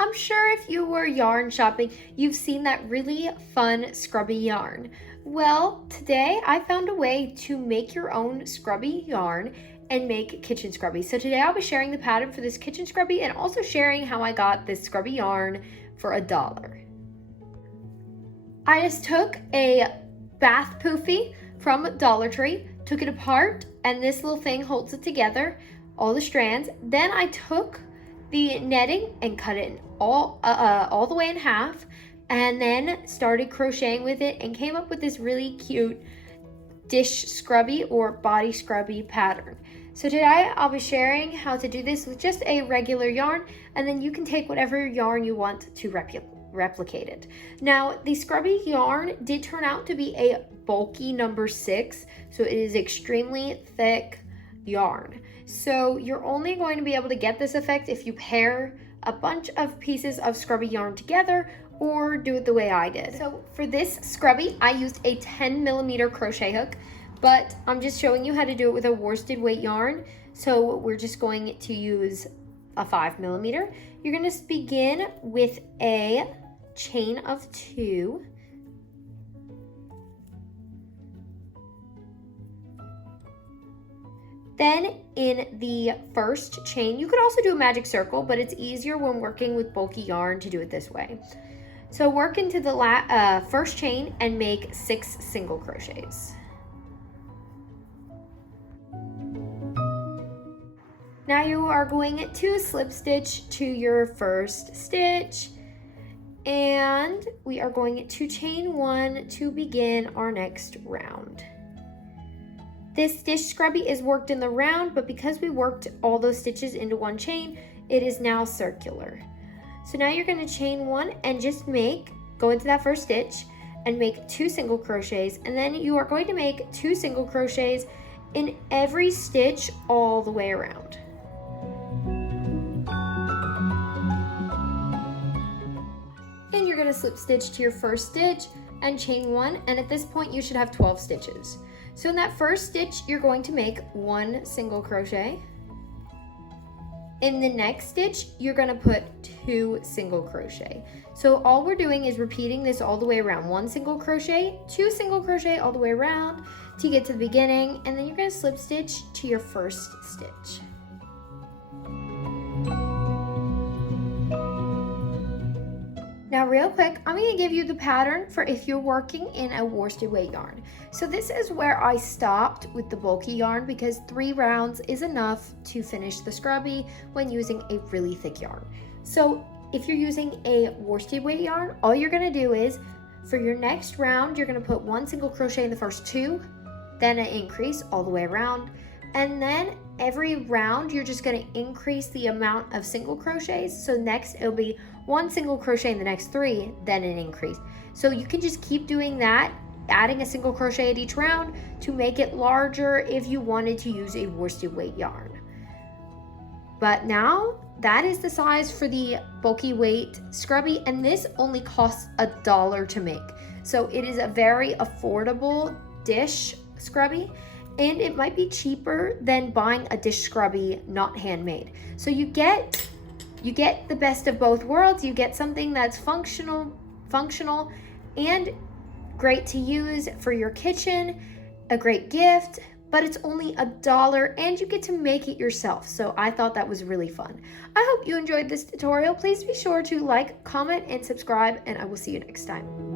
I'm sure if you were yarn shopping, you've seen that really fun scrubby yarn. Well, today I found a way to make your own scrubby yarn and make kitchen scrubby. So today I'll be sharing the pattern for this kitchen scrubby and also sharing how I got this scrubby yarn for $1. I just took a bath poofy from Dollar Tree, took it apart, and this little thing holds it together, all the strands. Then I took the netting and cut it all the way in half, and then started crocheting with it and came up with this really cute dish scrubby or body scrubby pattern. So today I'll be sharing how to do this with just a regular yarn, and then you can take whatever yarn you want to replicate it. Now, the scrubby yarn did turn out to be a bulky number 6, so it is extremely thick yarn. So you're only going to be able to get this effect if you pair a bunch of pieces of scrubby yarn together or do it the way I did. So for this scrubby, I used a 10mm crochet hook, but I'm just showing you how to do it with a worsted weight yarn. So we're just going to use a 5mm. You're going to begin with a chain of 2. Then in the first chain, you could also do a magic circle, but it's easier when working with bulky yarn to do it this way. So work into the first chain and make 6 single crochets. Now you are going to slip stitch to your first stitch, and we are going to chain 1 to begin our next round. This dish scrubby is worked in the round, but because we worked all those stitches into one chain, it is now circular. So now you're going to chain 1 and just go into that first stitch and make 2 single crochets, and then you are going to make 2 single crochets in every stitch all the way around. And you're going to slip stitch to your first stitch and chain 1, and at this point you should have 12 stitches. So in that first stitch, you're going to make 1 single crochet. In the next stitch, you're going to put 2 single crochet. So all we're doing is repeating this all the way around. 1 single crochet, 2 single crochet all the way around to get to the beginning, and then you're going to slip stitch to your first stitch. Now real quick, I'm going to give you the pattern for if you're working in a worsted weight yarn. So this is where I stopped with the bulky yarn because 3 rounds is enough to finish the scrubby when using a really thick yarn. So if you're using a worsted weight yarn, all you're going to do is for your next round, you're going to put 1 single crochet in the first 2, then an increase all the way around. And then every round, you're just going to increase the amount of single crochets. So next it'll be 1 single crochet in the next 3, then an increase. So you can just keep doing that, adding a single crochet at each round to make it larger if you wanted to use a worsted weight yarn. But now that is the size for the bulky weight scrubby, and this only costs $1 to make. So it is a very affordable dish scrubby, and it might be cheaper than buying a dish scrubby not handmade. So you get the best of both worlds. You get something that's functional and great to use for your kitchen, a great gift, but it's only $1 and you get to make it yourself. So I thought that was really fun. I hope you enjoyed this tutorial. Please be sure to like, comment, and subscribe, and I will see you next time.